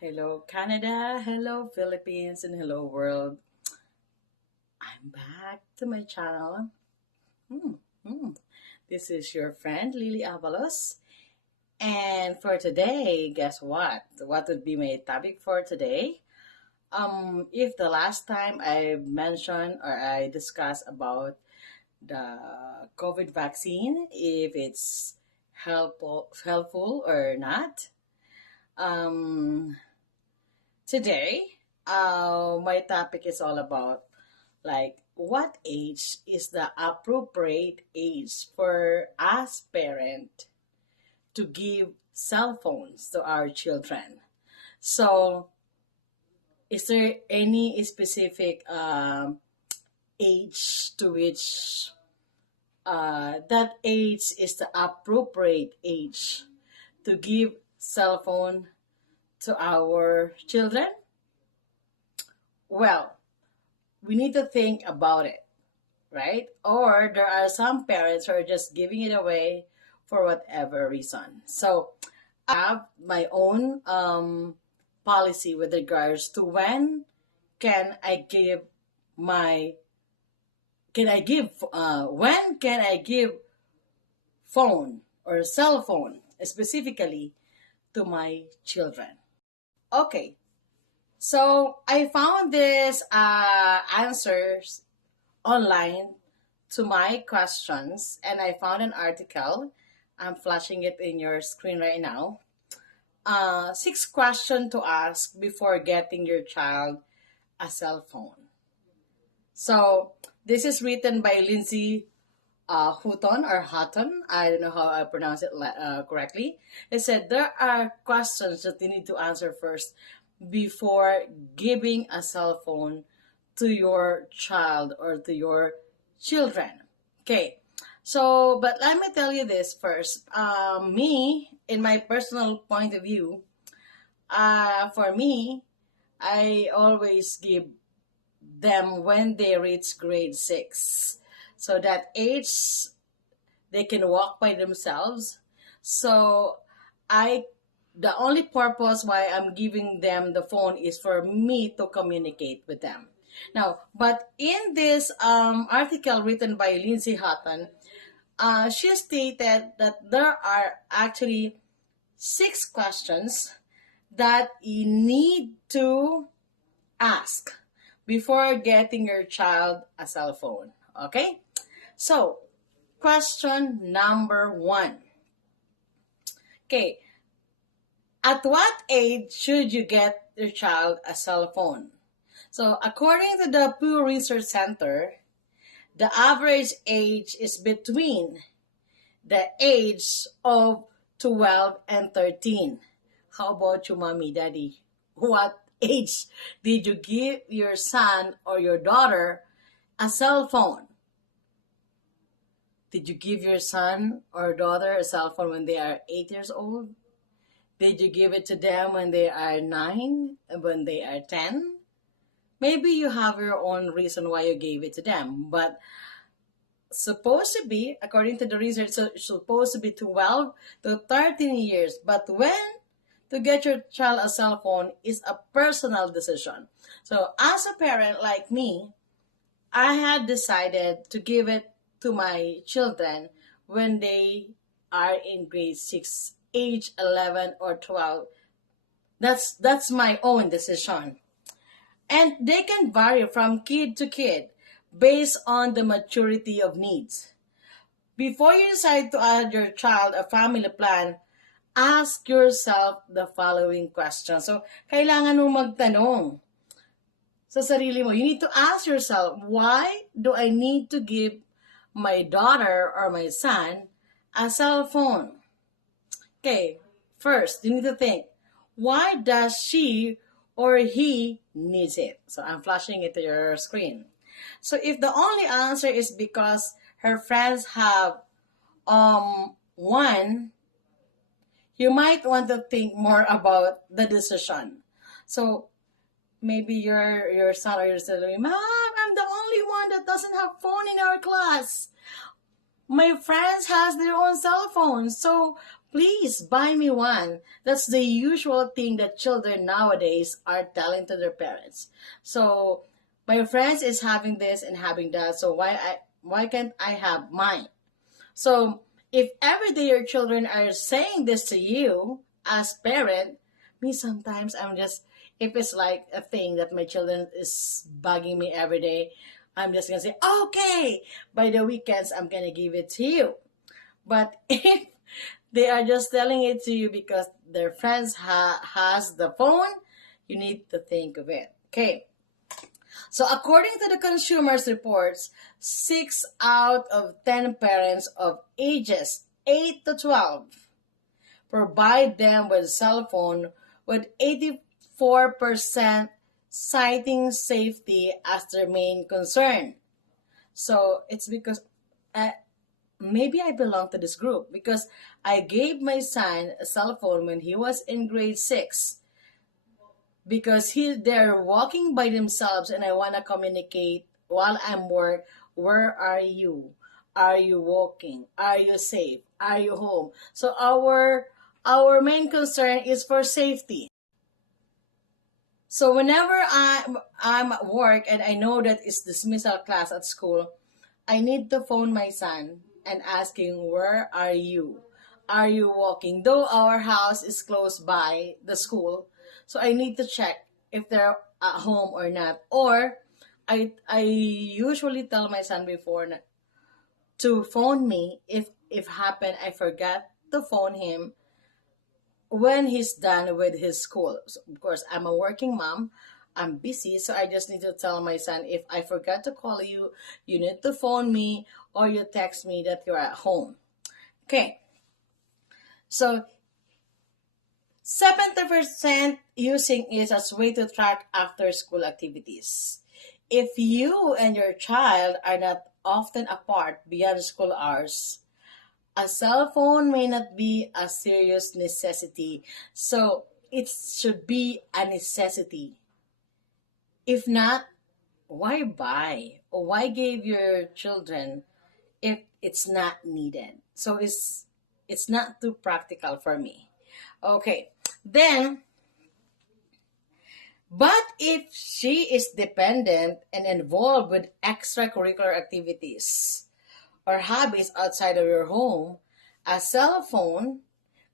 Hello, Canada. Hello, Philippines. And hello, world. I'm back to my channel. Hmm, hmm. This is your friend, Lily Avalos. And for today, guess what? What would be my topic for today? If the last time I mentioned or I discussed about the COVID vaccine, if it's helpful or not, um, today, my topic is all about like what age is the appropriate age for us parent to give cell phones to our children. So, is there any specific age to which that age is the appropriate age to give cell phone to our children? Well, we need to think about it, right? Or there are some parents who are just giving it away for whatever reason. So I have my own policy with regards to can I give my when can I give phone or cell phone specifically to my children. Okay, so I found this answers online to my questions, and I found an article. I'm flashing it in your screen right now. 6 questions to ask before getting your child a cell phone. So this is written by Lindsay Hutton or Hutton. I don't know how I pronounce it correctly. It said there are questions that you need to answer first before giving a cell phone to your child or to your children. Okay, so but let me tell you this first. Me, in my personal point of view, for me, I always give them when they reach grade 6. So that age they can walk by themselves. So I the only purpose why I'm giving them the phone is for me to communicate with them. Now, but in this article written by Lindsay Hutton, she stated that there are actually 6 questions that you need to ask before getting your child a cell phone. Okay? So, question number 1. Okay, at what age should you get your child a cell phone? So, according to the Pew Research Center, the average age is between the age of 12 and 13. How about you, mommy, daddy? What age did you give your son or your daughter a cell phone? Did you give your son or daughter a cell phone when they are 8 years old? Did you give it to them when they are 9, when they are 10? Maybe you have your own reason why you gave it to them, but supposed to be, according to the research, so it's supposed to be 12 to 13 years. But when to get your child a cell phone is a personal decision. So as a parent like me, I had decided to give it to my children when they are in grade 6, age 11 or 12. That's my own decision. And they can vary from kid to kid based on the maturity of needs. Before you decide to add your child a family plan, ask yourself the following question. So, kailangan mo magtanong sa sarili mo. You need to ask yourself, why do I need to give my daughter or my son a cell phone? Okay, first, you need to think, why does she or he needs it? So I'm flashing it to your screen. So if the only answer is because her friends have one, you might want to think more about the decision. So maybe your son or your son, Mom, I'm the only one that doesn't have phone in our class. My friends has their own cell phones, so Please buy me one. That's the usual thing that children nowadays are telling to their parents. So my friends is having this and having that. So why can't I have mine? So if every day your children are saying this to you as parent, me sometimes I'm just, if it's like a thing that my children is bugging me every day, I'm just gonna say, okay, by the weekends I'm gonna give it to you. But if they are just telling it to you because their friends has the phone, you need to think of it. Okay. So according to the consumers reports, 6 out of 10 parents of ages 8 to 12 provide them with a cell phone, with 84% citing safety as their main concern. So it's because uh, maybe I belong to this group, because I gave my son a cell phone when he was in grade 6, because they're walking by themselves and I want to communicate while I'm work. Where are you? Are you walking? Are you safe? Are you home? So our main concern is for safety. So whenever I'm at work and I know that it's dismissal class at school, I need to phone my son and asking, where are you? Are you walking? Though our house is close by the school, so I need to check if they're at home or not. Or I usually tell my son before to phone me if happen I forgot to phone him when he's done with his school. So of course, I'm a working mom. I'm busy, so I just need to tell my son, if I forgot to call you, you need to phone me or you text me that you're at home. Okay. So 70% using it as way to track after school activities. If you and your child are not often apart beyond school hours, a cell phone may not be a serious necessity. So it should be a necessity. If not, why buy or why give your children if it's not needed? So it's not too practical for me. Okay. Then, but if she is dependent and involved with extracurricular activities or hobbies outside of your home, a cell phone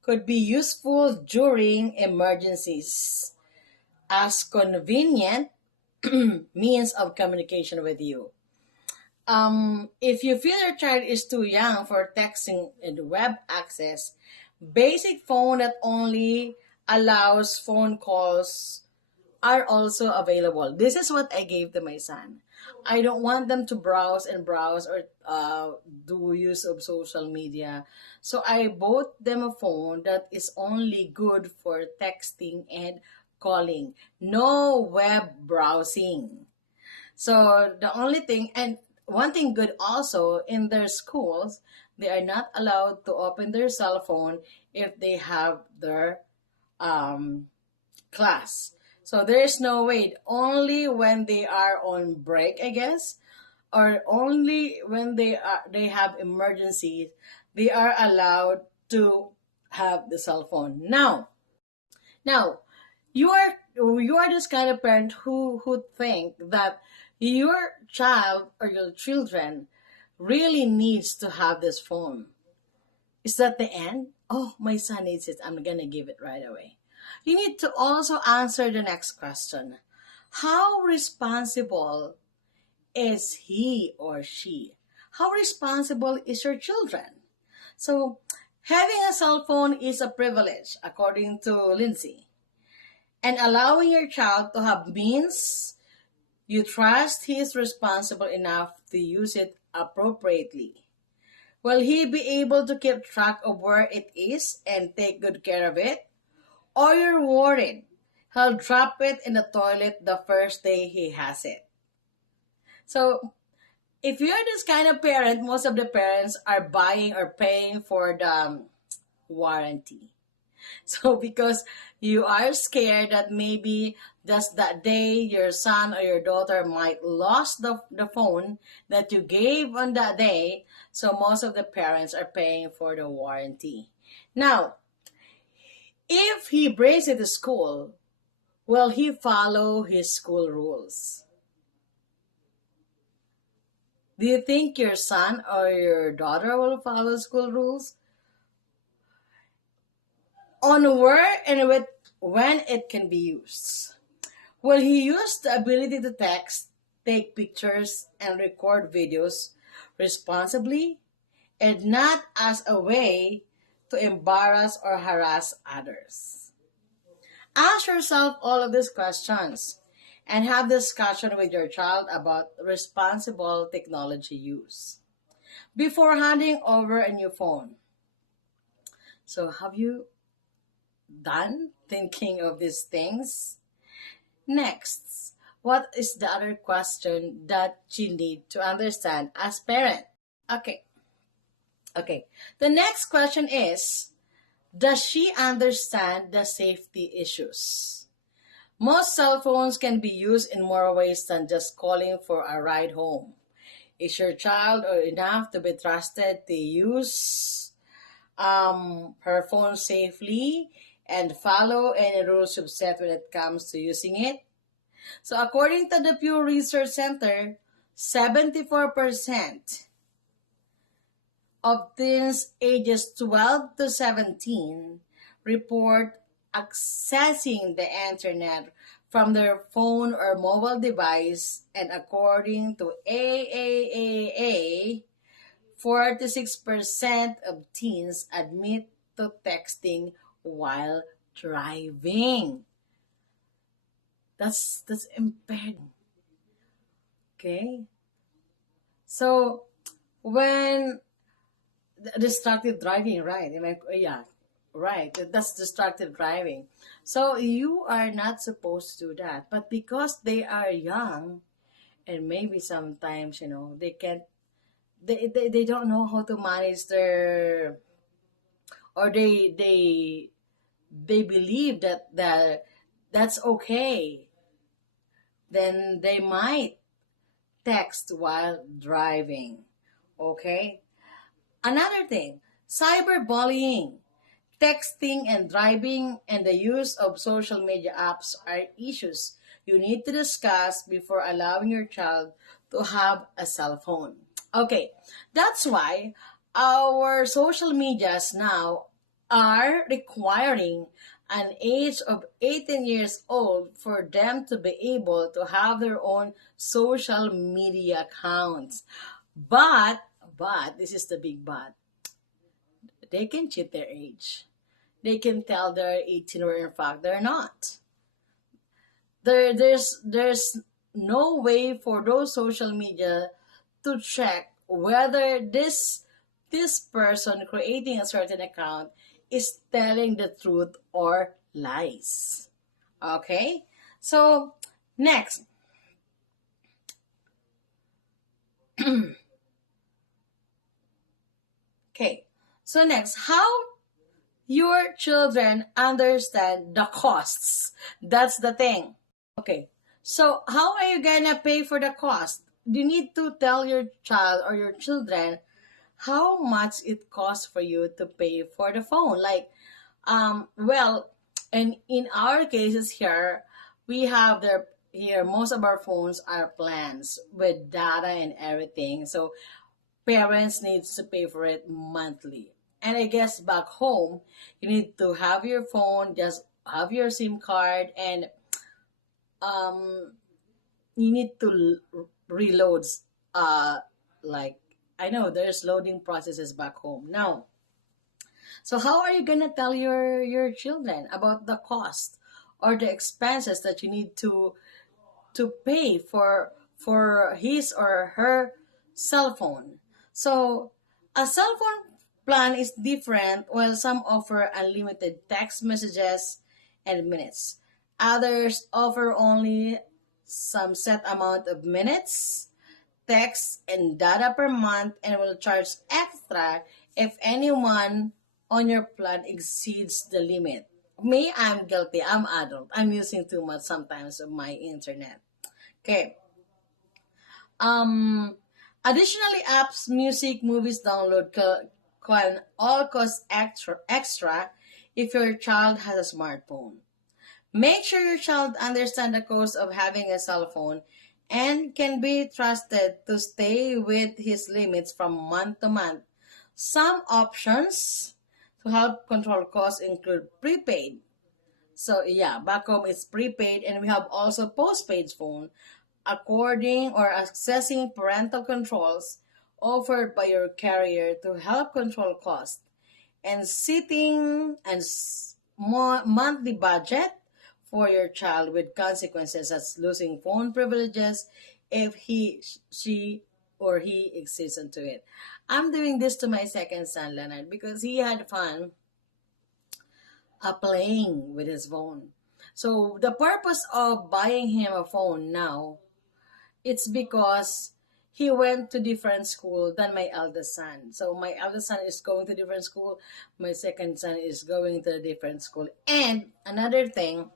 could be useful during emergencies as convenient means of communication with you. If you feel your child is too young for texting and web access, basic phone that only allows phone calls are also available. This is what I gave to my son. I don't want them to browse and browse or do use of social media. So I bought them a phone that is only good for texting and calling. No web browsing. So the only thing, and one thing good also, in their schools, they are not allowed to open their cell phone if they have their um, class. So there is no way. Only when they are on break, I guess, or only when they have emergencies, they are allowed to have the cell phone. Now, you are this kind of parent who think that your child or your children really needs to have this phone. Is that the end? Oh, my son needs it. I'm gonna give it right away. You need to also answer the next question. How responsible is he or she? How responsible is your children? So, having a cell phone is a privilege, according to Lindsay. And allowing your child to have means you trust he is responsible enough to use it appropriately. Will he be able to keep track of where it is and take good care of it? Or you're worried he'll drop it in the toilet the first day he has it? So, if you're this kind of parent, most of the parents are buying or paying for the warranty. So because you are scared that maybe Just that day, your son or your daughter might lost the phone that you gave on that day, so most of the parents are paying for the warranty. Now, if he brings it to school, will he follow his school rules? Do you think your son or your daughter will follow school rules? On where and with when it can be used? Will he use the ability to text, take pictures, and record videos responsibly and not as a way to embarrass or harass others? Ask yourself all of these questions and have discussion with your child about responsible technology use before handing over a new phone. So have you done thinking of these things? Next, what is the other question that you need to understand as parent? Okay. Okay. The next question is, does she understand the safety issues? Most cell phones can be used in more ways than just calling for a ride home. Is your child old enough to be trusted to use her phone safely and follow any rules you've set when it comes to using it? So according to the Pew Research Center, 74% of teens ages 12 to 17 report accessing the internet from their phone or mobile device, and according to AAAA, 46% of teens admit to texting while driving. That's impaired. Okay? So, when distracted driving, right? Yeah, right. That's distracted driving. So, you are not supposed to do that. But because they are young, and maybe sometimes, they can't, they don't know how to manage their, or they believe that that's okay, then they might text while driving. Okay? Another thing, cyberbullying. Texting and driving and the use of social media apps are issues you need to discuss before allowing your child to have a cell phone. Okay, that's why our social medias now are requiring an age of 18 years old for them to be able to have their own social media accounts. But this is the big but. They can cheat their age. They can tell they're 18 where in fact they're not. There's no way for those social media to check whether this person creating a certain account is telling the truth or lies. Okay? So, next. Okay. So next, how your children understand the costs. That's the thing. Okay. So how are you gonna pay for the cost? You need to tell your child or your children how much it costs for you to pay for the phone. Like, well, and in our cases here, we have here most of our phones are plans with data and everything. So parents needs to pay for it monthly. And I guess back home, you need to have your phone, just have your SIM card, and um, you need to reload. Like, I know there's loading processes back home now. So how are you gonna tell your children about the cost or the expenses that you need to pay for his or her cell phone? So a cell phone plan is different, while some offer unlimited text messages and minutes. Others offer only some set amount of minutes, text, and data per month, and will charge extra if anyone on your plan exceeds the limit. Me, I'm guilty. I'm adult. I'm using too much sometimes of my internet. Okay. Um, Additionally, apps, music, movies download can all cost extra if your child has a smartphone. Make sure your child understands the cost of having a cell phone and can be trusted to stay with his limits from month to month. Some options to help control costs include prepaid. So yeah, back home it's prepaid, and we have also postpaid phone according or accessing parental controls offered by your carrier to help control costs and setting and monthly budget for your child with consequences as losing phone privileges if she or he exists into it. I'm doing this to my second son Leonard because he had fun playing with his phone. So the purpose of buying him a phone now, it's because he went to different school than my eldest son. So my eldest son is going to different school. My second son is going to a different school. And another thing,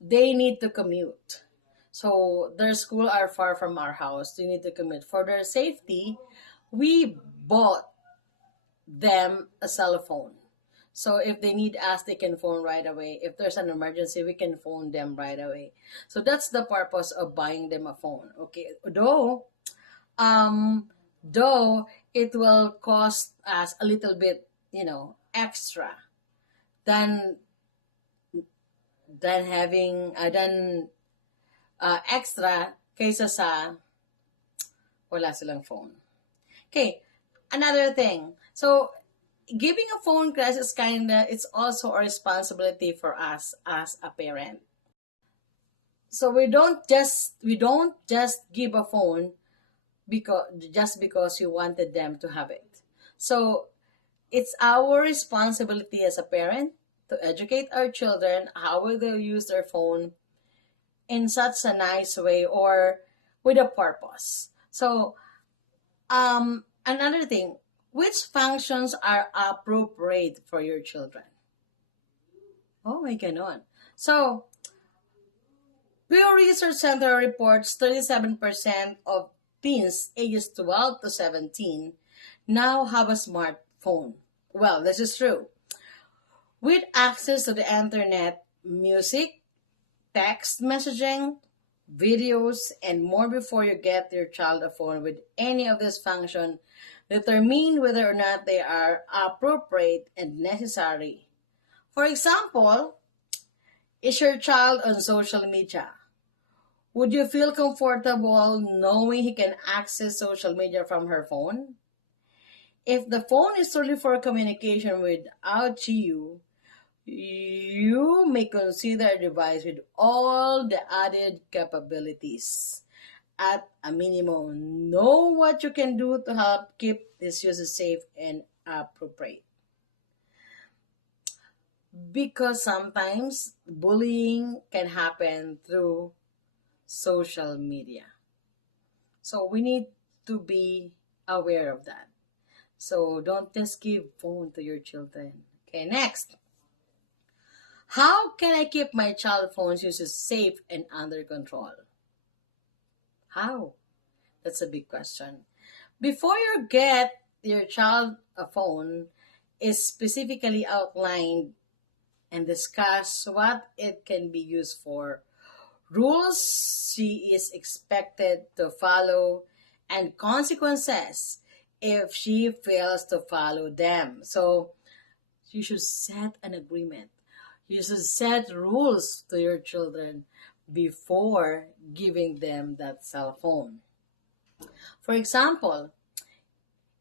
they need to commute. So their school are far from our house. They need to commute. For their safety, we bought them a cell phone. So if they need us, they can phone right away. If there's an emergency, we can phone them right away. So that's the purpose of buying them a phone. Okay. Um, though it will cost us a little bit, extra than having extra kaysa sa wala silang phone. Okay, another thing. So giving a phone class is it's also a responsibility for us as a parent. So we don't just give a phone because you wanted them to have it. So it's our responsibility as a parent to educate our children how will they use their phone in such a nice way or with a purpose. So another thing, which functions are appropriate for your children? Oh my ganon. So Pew Research Center reports 37% of teens ages 12 to 17 now have a smartphone. Well, this is true. With access to the internet, music, text messaging, videos, and more before you get your child a phone with any of this function, determine whether or not they are appropriate and necessary. For example, is your child on social media? Would you feel comfortable knowing he can access social media from her phone? If the phone is solely for communication without you may consider a device with all the added capabilities. At a minimum, know what you can do to help keep this use safe and appropriate. Because sometimes bullying can happen through social media. So we need to be aware of that. So don't just give phone to your children. Okay, next. How can I keep my child phone's uses safe and under control? How? That's a big question. Before you get your child a phone, is specifically outlined and discuss what it can be used for, rules she is expected to follow, and consequences if she fails to follow them. So you should set an agreement. You should set rules to your children before giving them that cell phone. For example,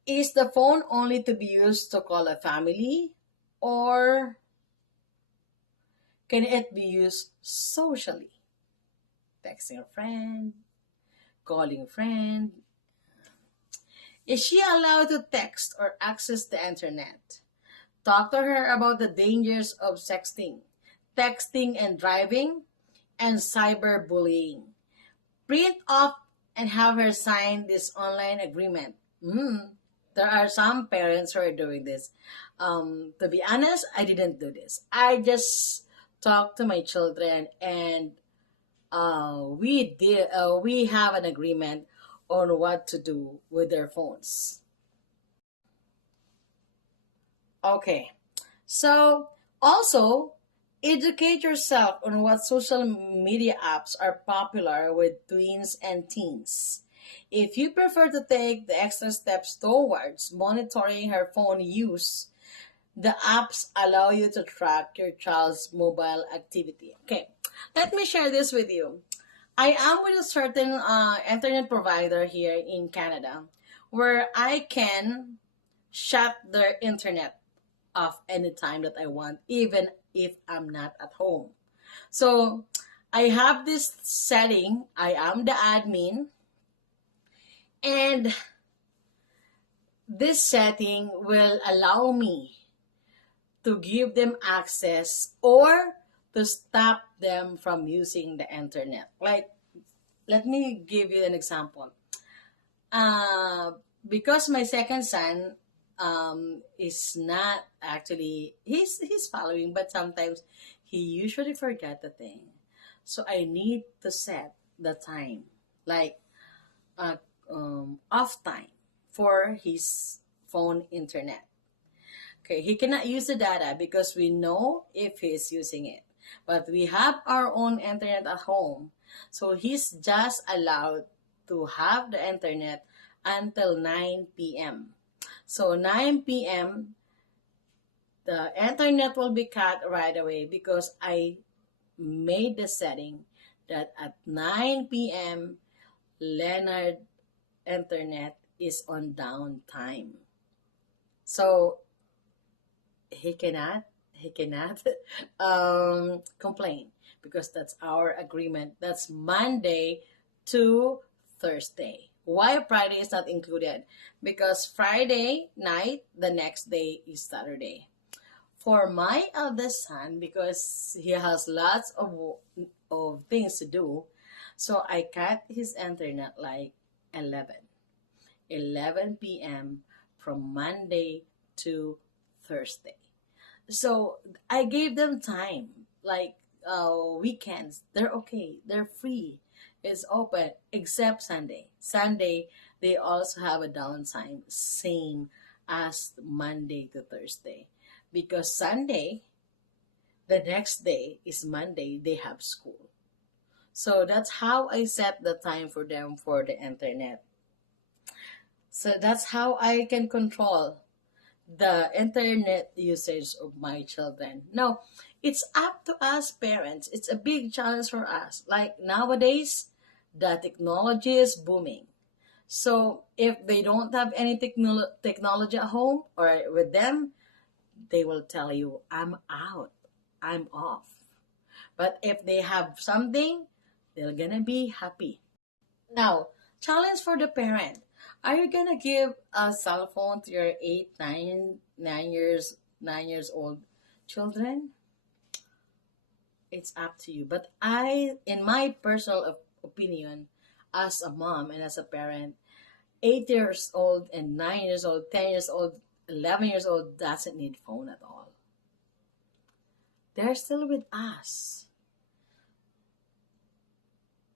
is the phone only to be used to call a family, or can it be used socially? Texting a friend, calling a friend. Is she allowed to text or access the internet? Talk to her about the dangers of sexting, texting and driving, and cyberbullying. Print off and have her sign this online agreement. There are some parents who are doing this. To be honest, I didn't do this. I just talked to my children, and we have an agreement on what to do with their phones. Okay. So, also, educate yourself on what social media apps are popular with tweens and teens. If you prefer to take the extra steps towards monitoring her phone use, the apps allow you to track your child's mobile activity. Okay, let me share this with you. I am with a certain internet provider here in Canada where I can shut their internet off anytime that I want, even if I'm not at home. So I have this setting. I am the admin, and this setting will allow me to give them access or to stop them from using the internet. Like, let me give you an example. Uh, because my second son is not actually he's following, but sometimes he usually forget the thing. So I need to set the time, like uh, off time for his phone internet. Okay, he cannot use the data because we know if he's using it. But we have our own internet at home. So he's just allowed to have the internet until 9 p.m. So 9 p.m., the internet will be cut right away because I made the setting that at 9 p.m., Leonard internet is on downtime. So he cannot complain because that's our agreement. That's Monday to Thursday. Why Friday is not included? Because Friday night, the next day is Saturday. For my eldest son, because he has lots of things to do, so I cut his internet like 11 p.m. from Monday to Thursday. So I gave them time, like weekends. They're okay. They're free. It's open except Sunday. Sunday they also have a downtime, same as Monday to Thursday, because Sunday the next day is Monday. They have school. So that's how I set the time for them for the internet. So that's how I can control the internet usage of my children. Now, it's up to us parents. It's a big challenge for us. Like nowadays, the technology is booming. So if they don't have any technology at home or with them, they will tell you, I'm out, I'm off. But if they have something, they're gonna be happy. Now, challenge for the parent. Are you gonna give a cell phone to your 9 years old children? It's up to you. But in my personal opinion, as a mom and as a parent, 8 years old and 9 years old, 10 years old, 11 years old doesn't need phone at all. They're still with us.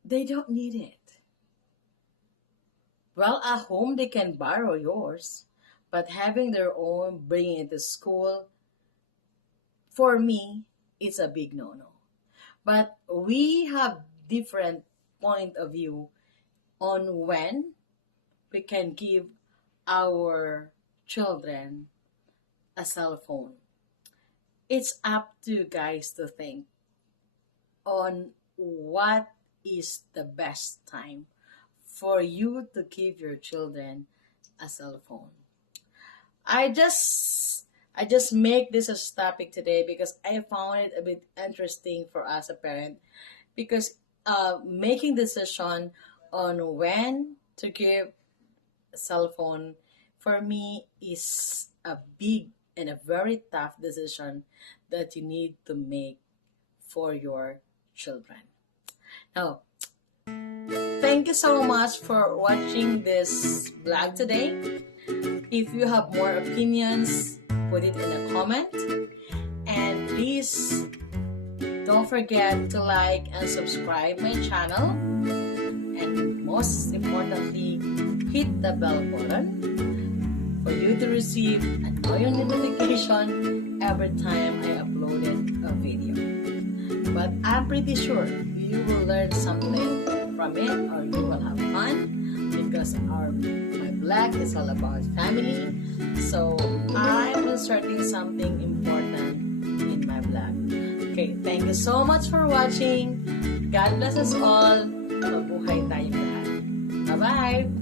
They don't need it. Well, at home they can borrow yours, but having their own, bringing it to school, for me, it's a big no-no. But we have different point of view on when we can give our children a cell phone. It's up to you guys to think on what is the best time for you to give your children a cell phone. I just make this a topic today because I found it a bit interesting for us a parent, because making decision on when to give a cell phone for me is a big and a very tough decision that you need to make for your children. Now, thank you so much for watching this vlog today. If you have more opinions, put it in a comment. And please don't forget to like and subscribe my channel. And most importantly, hit the bell button for you to receive a notification every time I uploaded a video. But I'm pretty sure you will learn something from it, or you will have fun, because my blog is all about family. So I'm inserting something important in my blog. Okay, thank you so much for watching. God bless us all. Mabuhay tayong lahat. Bye-bye!